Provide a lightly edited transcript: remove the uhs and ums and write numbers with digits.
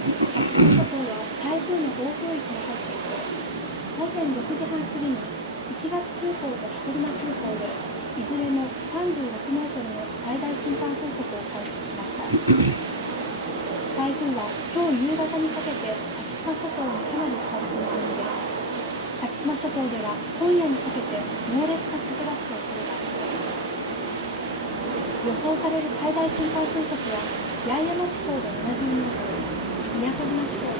先島諸島は台風の暴風域に入っていて、午前6時半過ぎに石垣空港と波照間空港でいずれも36メートルの最大瞬間風速を観測しました。台風は今日夕方にかけて先島諸島にかなり近づく見込みで、先島諸島では今夜にかけて猛烈な風が吹く恐れがあります。予想される最大瞬間風速は八重山地方で70メートル、宮古島地方で